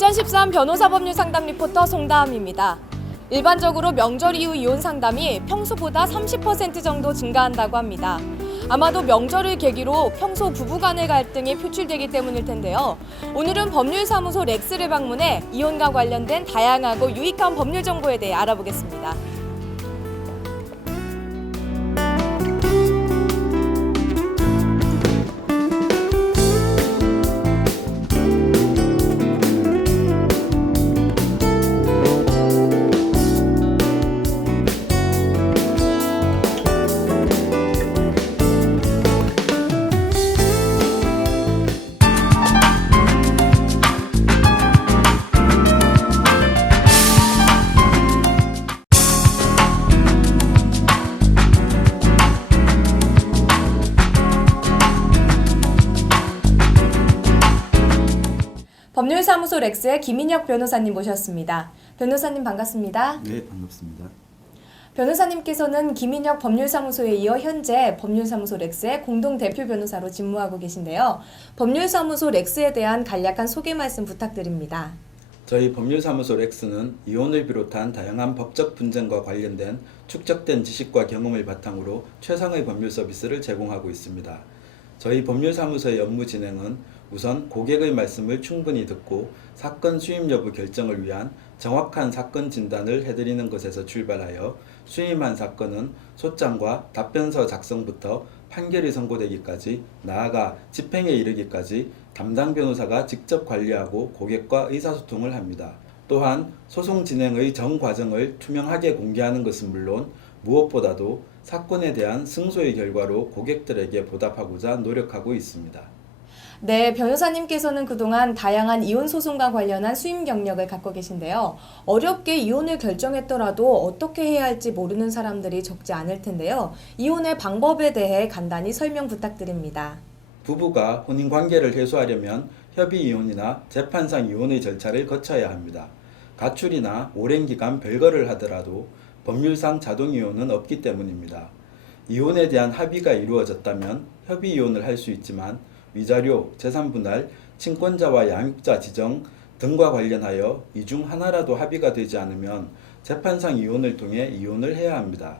2013 변호사 법률 상담 리포터 송다함입니다. 일반적으로 명절 이후 이혼 상담이 평소보다 30% 정도 증가한다고 합니다. 아마도 명절을 계기로 평소 부부간의 갈등이 표출되기 때문일 텐데요. 오늘은 법률사무소 렉스를 방문해 이혼과 관련된 다양하고 유익한 법률 정보에 대해 알아보겠습니다. 법률사무소 렉스의 김인혁 변호사님 모셨습니다. 변호사님 반갑습니다. 네, 반갑습니다. 변호사님께서는 김인혁 법률사무소에 이어 현재 법률사무소 렉스의 공동 대표 변호사로 직무하고 계신데요. 법률사무소 렉스에 대한 간략한 소개 말씀 부탁드립니다. 저희 법률사무소 렉스는 이혼을 비롯한 다양한 법적 분쟁과 관련된 축적된 지식과 경험을 바탕으로 최상의 법률 서비스를 제공하고 있습니다. 저희 법률사무소의 업무 진행은 우선 고객의 말씀을 충분히 듣고 사건 수임 여부 결정을 위한 정확한 사건 진단을 해드리는 것에서 출발하여 수임한 사건은 소장과 답변서 작성부터 판결이 선고되기까지 나아가 집행에 이르기까지 담당 변호사가 직접 관리하고 고객과 의사소통을 합니다. 또한 소송 진행의 전 과정을 투명하게 공개하는 것은 물론 무엇보다도 사건에 대한 승소의 결과로 고객들에게 보답하고자 노력하고 있습니다. 네, 변호사님께서는 그동안 다양한 이혼 소송과 관련한 수임 경력을 갖고 계신데요. 어렵게 이혼을 결정했더라도 어떻게 해야 할지 모르는 사람들이 적지 않을 텐데요. 이혼의 방법에 대해 간단히 설명 부탁드립니다. 부부가 혼인관계를 해소하려면 협의이혼이나 재판상 이혼의 절차를 거쳐야 합니다. 가출이나 오랜 기간 별거를 하더라도 법률상 자동이혼은 없기 때문입니다. 이혼에 대한 합의가 이루어졌다면 협의이혼을 할 수 있지만 위자료, 재산분할, 친권자와 양육자 지정 등과 관련하여 이 중 하나라도 합의가 되지 않으면 재판상 이혼을 통해 이혼을 해야 합니다.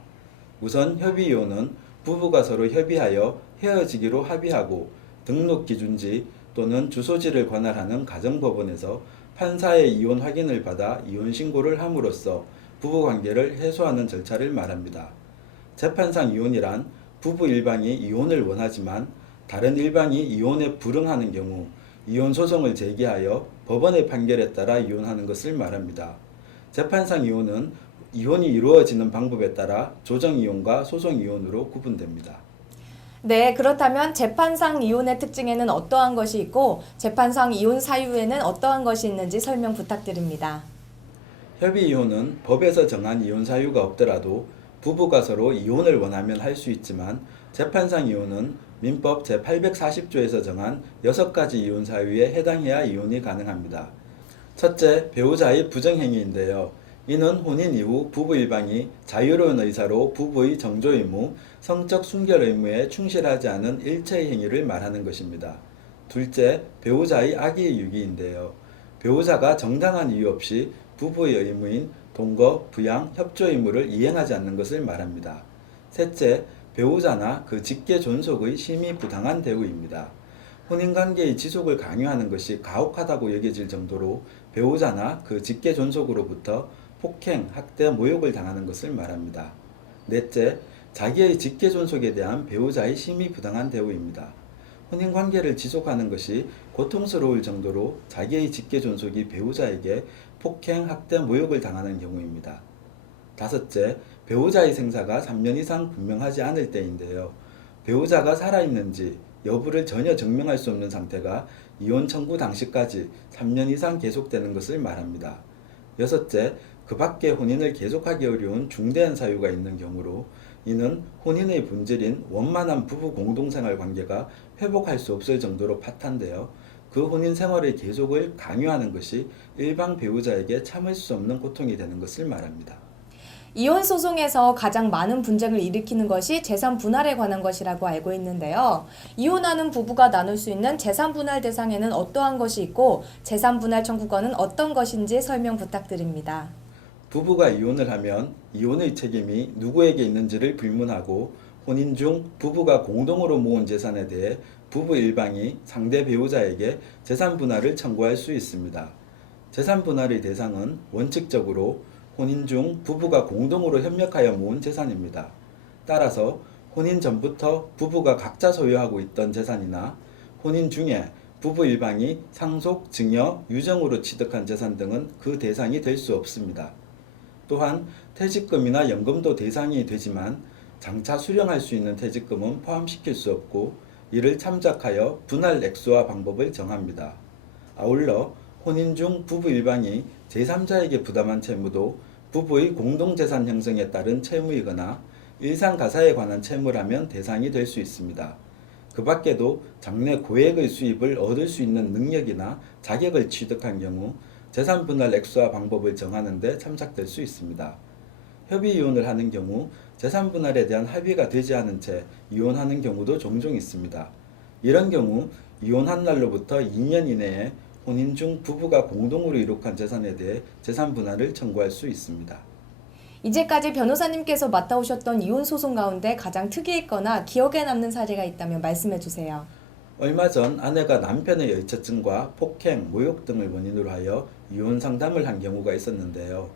우선 협의이혼은 부부가 서로 협의하여 헤어지기로 합의하고 등록기준지 또는 주소지를 관할하는 가정법원에서 판사의 이혼 확인을 받아 이혼 신고를 함으로써 부부관계를 해소하는 절차를 말합니다. 재판상 이혼이란 부부 일방이 이혼을 원하지만 다른 일방이 이혼에 불응하는 경우 이혼 소송을 제기하여 법원의 판결에 따라 이혼하는 것을 말합니다. 재판상 이혼은 이혼이 이루어지는 방법에 따라 조정이혼과 소송이혼으로 구분됩니다. 네, 그렇다면 재판상 이혼의 특징에는 어떠한 것이 있고 재판상 이혼 사유에는 어떠한 것이 있는지 설명 부탁드립니다. 협의이혼은 법에서 정한 이혼 사유가 없더라도 부부가 서로 이혼을 원하면 할 수 있지만 재판상 이혼은 민법 제840조에서 정한 6가지 이혼 사유에 해당해야 이혼이 가능합니다. 첫째, 배우자의 부정행위인데요. 이는 혼인 이후 부부 일방이 자유로운 의사로 부부의 정조 의무, 성적 순결 의무에 충실하지 않은 일체의 행위를 말하는 것입니다. 둘째, 배우자의 악의 유기인데요. 배우자가 정당한 이유 없이 부부의 의무인 동거, 부양, 협조 의무를 이행하지 않는 것을 말합니다. 셋째, 배우자나 그 직계 존속의 심히 부당한 대우입니다. 혼인관계의 지속을 강요하는 것이 가혹하다고 여겨질 정도로 배우자나 그 직계 존속으로부터 폭행, 학대, 모욕을 당하는 것을 말합니다. 넷째, 자기의 직계 존속에 대한 배우자의 심히 부당한 대우입니다. 혼인관계를 지속하는 것이 고통스러울 정도로 자기의 직계 존속이 배우자에게 폭행, 학대, 모욕을 당하는 경우입니다. 다섯째, 배우자의 생사가 3년 이상 분명하지 않을 때인데요. 배우자가 살아있는지 여부를 전혀 증명할 수 없는 상태가 이혼 청구 당시까지 3년 이상 계속되는 것을 말합니다. 여섯째, 그 밖에 혼인을 계속하기 어려운 중대한 사유가 있는 경우로 이는 혼인의 본질인 원만한 부부 공동생활 관계가 회복할 수 없을 정도로 파탄되어 그 혼인 생활의 계속을 강요하는 것이 일방 배우자에게 참을 수 없는 고통이 되는 것을 말합니다. 이혼 소송에서 가장 많은 분쟁을 일으키는 것이 재산 분할에 관한 것이라고 알고 있는데요. 이혼하는 부부가 나눌 수 있는 재산 분할 대상에는 어떠한 것이 있고 재산 분할 청구권은 어떤 것인지 설명 부탁드립니다. 부부가 이혼을 하면 이혼의 책임이 누구에게 있는지를 불문하고 혼인 중 부부가 공동으로 모은 재산에 대해 부부 일방이 상대 배우자에게 재산 분할을 청구할 수 있습니다. 재산 분할의 대상은 원칙적으로 혼인 중 부부가 공동으로 협력하여 모은 재산입니다. 따라서 혼인 전부터 부부가 각자 소유하고 있던 재산이나 혼인 중에 부부 일방이 상속, 증여, 유정으로 취득한 재산 등은 그 대상이 될 수 없습니다. 또한 퇴직금이나 연금도 대상이 되지만 장차 수령할 수 있는 퇴직금은 포함시킬 수 없고 이를 참작하여 분할 액수와 방법을 정합니다. 아울러 혼인 중 부부 일방이 제3자에게 부담한 채무도 부부의 공동재산 형성에 따른 채무이거나 일상가사에 관한 채무라면 대상이 될 수 있습니다. 그 밖에도 장래 고액의 수입을 얻을 수 있는 능력이나 자격을 취득한 경우 재산 분할 액수와 방법을 정하는 데 참작될 수 있습니다. 협의 이혼을 하는 경우 재산 분할에 대한 합의가 되지 않은 채 이혼하는 경우도 종종 있습니다. 이런 경우 이혼한 날로부터 2년 이내에 혼인 중 부부가 공동으로 이룩한 재산에 대해 재산 분할을 청구할 수 있습니다. 이제까지 변호사님께서 맡아오셨던 이혼 소송 가운데 가장 특이했거나 기억에 남는 사례가 있다면 말씀해 주세요. 얼마 전 아내가 남편의 여의처증과 폭행, 모욕 등을 원인으로 하여 이혼 상담을 한 경우가 있었는데요.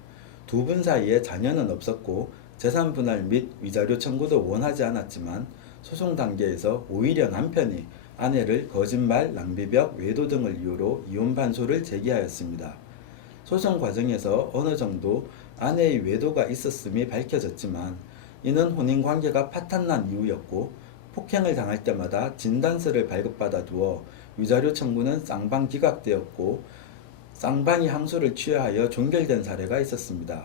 두 분 사이에 자녀는 없었고 재산 분할 및 위자료 청구도 원하지 않았지만 소송 단계에서 오히려 남편이 아내를 거짓말, 낭비벽, 외도 등을 이유로 이혼 반소를 제기하였습니다. 소송 과정에서 어느 정도 아내의 외도가 있었음이 밝혀졌지만 이는 혼인 관계가 파탄난 이유였고 폭행을 당할 때마다 진단서를 발급받아 두어 위자료 청구는 쌍방 기각되었고 쌍방이 항소를 취하하여 종결된 사례가 있었습니다.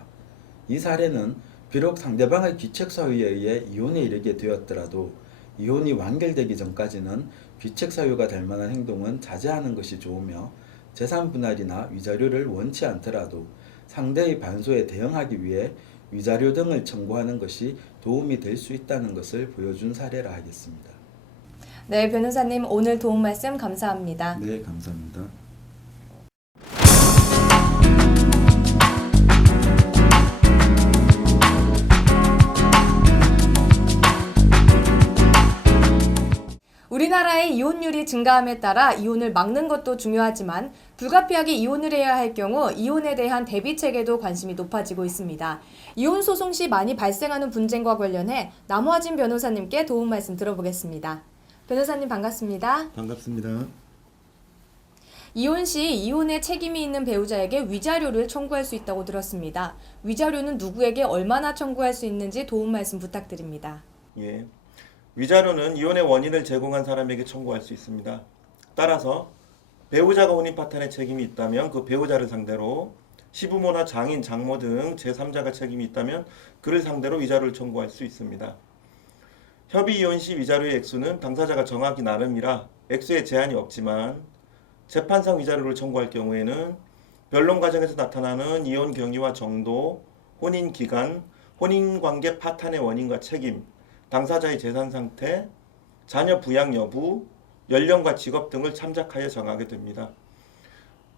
이 사례는 비록 상대방의 귀책 사유에 의해 이혼에 이르게 되었더라도 이혼이 완결되기 전까지는 귀책 사유가 될 만한 행동은 자제하는 것이 좋으며 재산 분할이나 위자료를 원치 않더라도 상대의 반소에 대응하기 위해 위자료 등을 청구하는 것이 도움이 될 수 있다는 것을 보여준 사례라 하겠습니다. 네, 변호사님 오늘 도움 말씀 감사합니다. 네, 감사합니다. 우리나라의 이혼율이 증가함에 따라 이혼을 막는 것도 중요하지만 불가피하게 이혼을 해야 할 경우 이혼에 대한 대비 체계도 관심이 높아지고 있습니다. 이혼 소송 시 많이 발생하는 분쟁과 관련해 남화진 변호사님께 도움 말씀 들어보겠습니다. 변호사님 반갑습니다. 반갑습니다. 이혼 시 이혼의 책임이 있는 배우자에게 위자료를 청구할 수 있다고 들었습니다. 위자료는 누구에게 얼마나 청구할 수 있는지 도움 말씀 부탁드립니다. 예. 위자료는 이혼의 원인을 제공한 사람에게 청구할 수 있습니다. 따라서 배우자가 혼인 파탄에 책임이 있다면 그 배우자를 상대로 시부모나 장인, 장모 등 제3자가 책임이 있다면 그를 상대로 위자료를 청구할 수 있습니다. 협의 이혼 시 위자료의 액수는 당사자가 정하기 나름이라 액수에 제한이 없지만 재판상 위자료를 청구할 경우에는 변론 과정에서 나타나는 이혼 경위와 정도, 혼인 기간, 혼인 관계 파탄의 원인과 책임, 당사자의 재산 상태, 자녀 부양 여부, 연령과 직업 등을 참작하여 정하게 됩니다.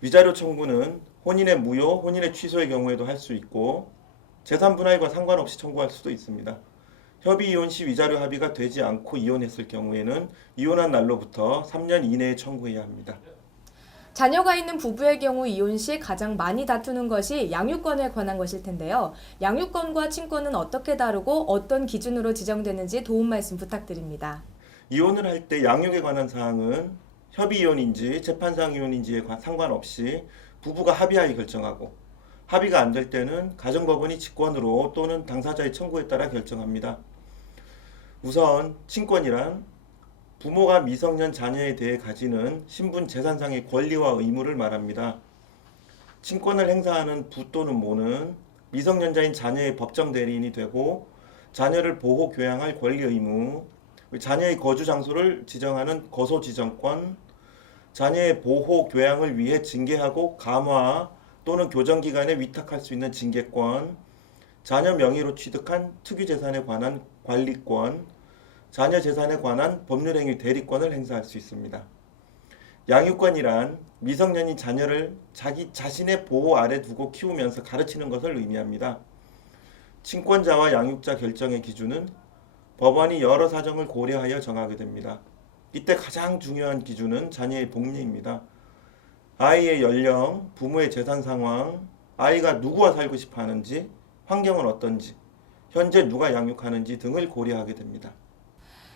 위자료 청구는 혼인의 무효, 혼인의 취소의 경우에도 할 수 있고 재산 분할과 상관없이 청구할 수도 있습니다. 협의 이혼 시 위자료 합의가 되지 않고 이혼했을 경우에는 이혼한 날로부터 3년 이내에 청구해야 합니다. 자녀가 있는 부부의 경우 이혼 시 가장 많이 다투는 것이 양육권에 관한 것일 텐데요. 양육권과 친권은 어떻게 다르고 어떤 기준으로 지정되는지 도움 말씀 부탁드립니다. 이혼을 할 때 양육에 관한 사항은 협의 이혼인지 재판상 이혼인지에 상관없이 부부가 합의하에 결정하고 합의가 안 될 때는 가정법원이 직권으로 또는 당사자의 청구에 따라 결정합니다. 우선 친권이란 부모가 미성년 자녀에 대해 가지는 신분 재산상의 권리와 의무를 말합니다. 친권을 행사하는 부 또는 모는 미성년자인 자녀의 법정 대리인이 되고 자녀를 보호 교양할 권리 의무, 자녀의 거주 장소를 지정하는 거소 지정권, 자녀의 보호 교양을 위해 징계하고 감화 또는 교정기관에 위탁할 수 있는 징계권, 자녀 명의로 취득한 특유재산에 관한 관리권, 자녀 재산에 관한 법률행위 대리권을 행사할 수 있습니다. 양육권이란 미성년이 자녀를 자기 자신의 보호 아래 두고 키우면서 가르치는 것을 의미합니다. 친권자와 양육자 결정의 기준은 법원이 여러 사정을 고려하여 정하게 됩니다. 이때 가장 중요한 기준은 자녀의 복리입니다. 아이의 연령, 부모의 재산 상황, 아이가 누구와 살고 싶어 하는지, 환경은 어떤지, 현재 누가 양육하는지 등을 고려하게 됩니다.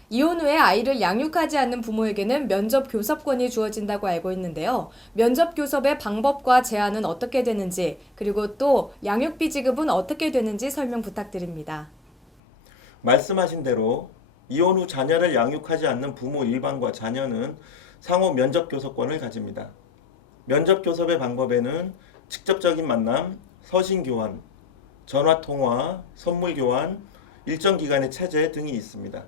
이혼 후에 아이를 양육하지 않는 부모에게는 면접 교섭권이 주어진다고 알고 있는데요. 면접 교섭의 방법과 제한은 어떻게 되는지, 그리고 또 양육비 지급은 어떻게 되는지 설명 부탁드립니다. 말씀하신 대로 이혼 후 자녀를 양육하지 않는 부모 일반과 자녀는 상호 면접 교섭권을 가집니다. 면접 교섭의 방법에는 직접적인 만남, 서신 교환, 전화 통화, 선물 교환, 일정 기간의 체제 등이 있습니다.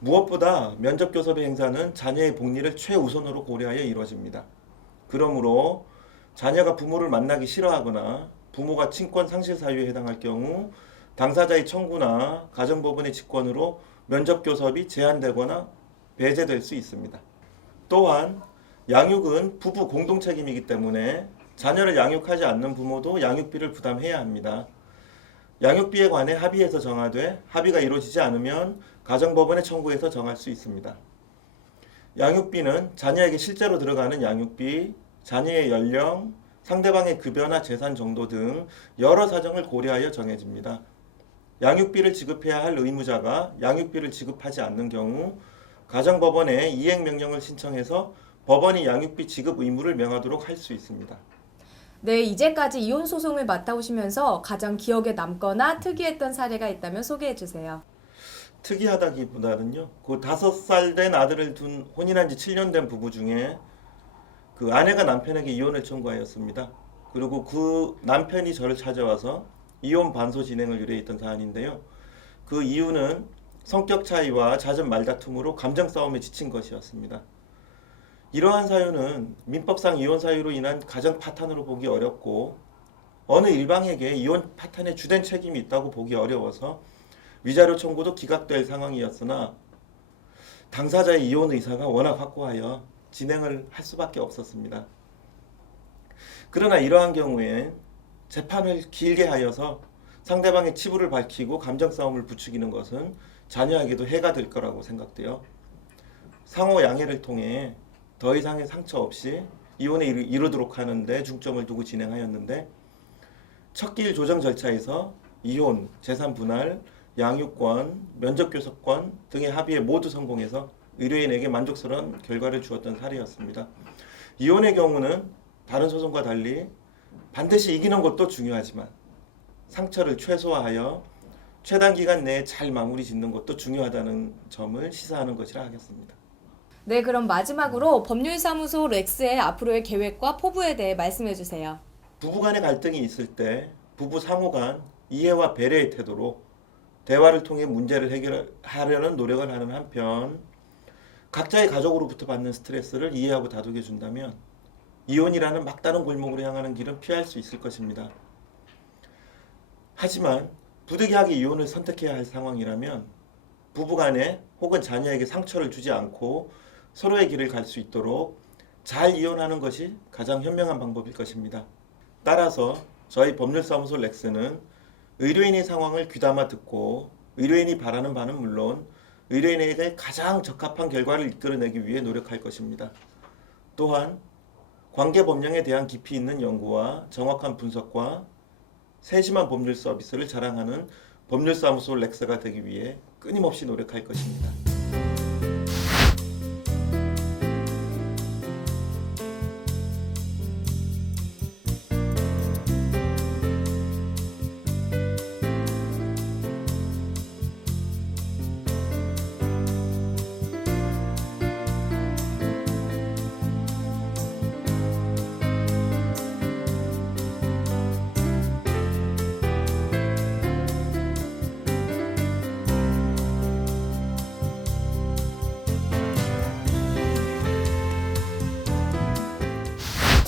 무엇보다 면접 교섭의 행사는 자녀의 복리를 최우선으로 고려하여 이루어집니다. 그러므로 자녀가 부모를 만나기 싫어하거나 부모가 친권 상실 사유에 해당할 경우 당사자의 청구나 가정법원의 직권으로 면접 교섭이 제한되거나 배제될 수 있습니다. 또한 양육은 부부 공동 책임이기 때문에 자녀를 양육하지 않는 부모도 양육비를 부담해야 합니다. 양육비에 관해 합의해서 정하되 합의가 이루어지지 않으면 가정법원에 청구해서 정할 수 있습니다. 양육비는 자녀에게 실제로 들어가는 양육비, 자녀의 연령, 상대방의 급여나 재산 정도 등 여러 사정을 고려하여 정해집니다. 양육비를 지급해야 할 의무자가 양육비를 지급하지 않는 경우 가정법원에 이행명령을 신청해서 법원이 양육비 지급 의무를 명하도록 할 수 있습니다. 네, 이제까지 이혼 소송을 맡아오시면서 가장 기억에 남거나 특이했던 사례가 있다면 소개해 주세요. 특이하다기보다는요. 그 5살 된 아들을 둔 혼인한 지 7년 된 부부 중에 그 아내가 남편에게 이혼을 청구하였습니다. 그리고 그 남편이 저를 찾아와서 이혼 반소 진행을 의뢰했던 사안인데요. 그 이유는 성격 차이와 잦은 말다툼으로 감정 싸움에 지친 것이었습니다. 이러한 사유는 민법상 이혼 사유로 인한 가정 파탄으로 보기 어렵고 어느 일방에게 이혼 파탄의 주된 책임이 있다고 보기 어려워서 위자료 청구도 기각될 상황이었으나 당사자의 이혼 의사가 워낙 확고하여 진행을 할 수밖에 없었습니다. 그러나 이러한 경우엔 재판을 길게 하여서 상대방의 치부를 밝히고 감정 싸움을 부추기는 것은 자녀에게도 해가 될 거라고 생각돼요. 상호 양해를 통해 더 이상의 상처 없이 이혼에 이르도록 하는데 중점을 두고 진행하였는데 첫길 조정 절차에서 이혼, 재산 분할, 양육권, 면접교섭권 등의 합의에 모두 성공해서 의뢰인에게 만족스러운 결과를 주었던 사례였습니다. 이혼의 경우는 다른 소송과 달리 반드시 이기는 것도 중요하지만 상처를 최소화하여 최단 기간 내에 잘 마무리 짓는 것도 중요하다는 점을 시사하는 것이라 하겠습니다. 네, 그럼 마지막으로 법률사무소 렉스의 앞으로의 계획과 포부에 대해 말씀해 주세요. 부부 간의 갈등이 있을 때 부부 상호 간 이해와 배려의 태도로 대화를 통해 문제를 해결하려는 노력을 하는 한편 각자의 가족으로부터 받는 스트레스를 이해하고 다독여 준다면 이혼이라는 막다른 골목으로 향하는 길은 피할 수 있을 것입니다. 하지만 부득이하게 이혼을 선택해야 할 상황이라면 부부간에 혹은 자녀에게 상처를 주지 않고 서로의 길을 갈 수 있도록 잘 이혼하는 것이 가장 현명한 방법일 것입니다. 따라서 저희 법률사무소 렉스는 의뢰인의 상황을 귀담아 듣고 의뢰인이 바라는 바는 물론 의뢰인에게 가장 적합한 결과를 이끌어내기 위해 노력할 것입니다. 또한 관계법령에 대한 깊이 있는 연구와 정확한 분석과 세심한 법률 서비스를 자랑하는 법률사무소 렉스가 되기 위해 끊임없이 노력할 것입니다.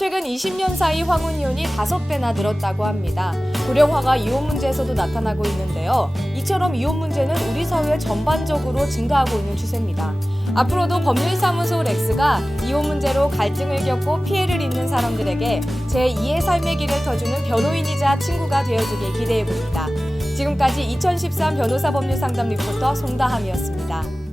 최근 20년 사이 황혼 이혼이 5배나 늘었다고 합니다. 고령화가 이혼 문제에서도 나타나고 있는데요. 이처럼 이혼 문제는 우리 사회 전반적으로 증가하고 있는 추세입니다. 앞으로도 법률사무소 렉스가 이혼 문제로 갈등을 겪고 피해를 입는 사람들에게 제2의 삶의 길을 터주는 변호인이자 친구가 되어주길 기대해봅니다. 지금까지 2013 변호사 법률 상담 리포터 송다함이었습니다.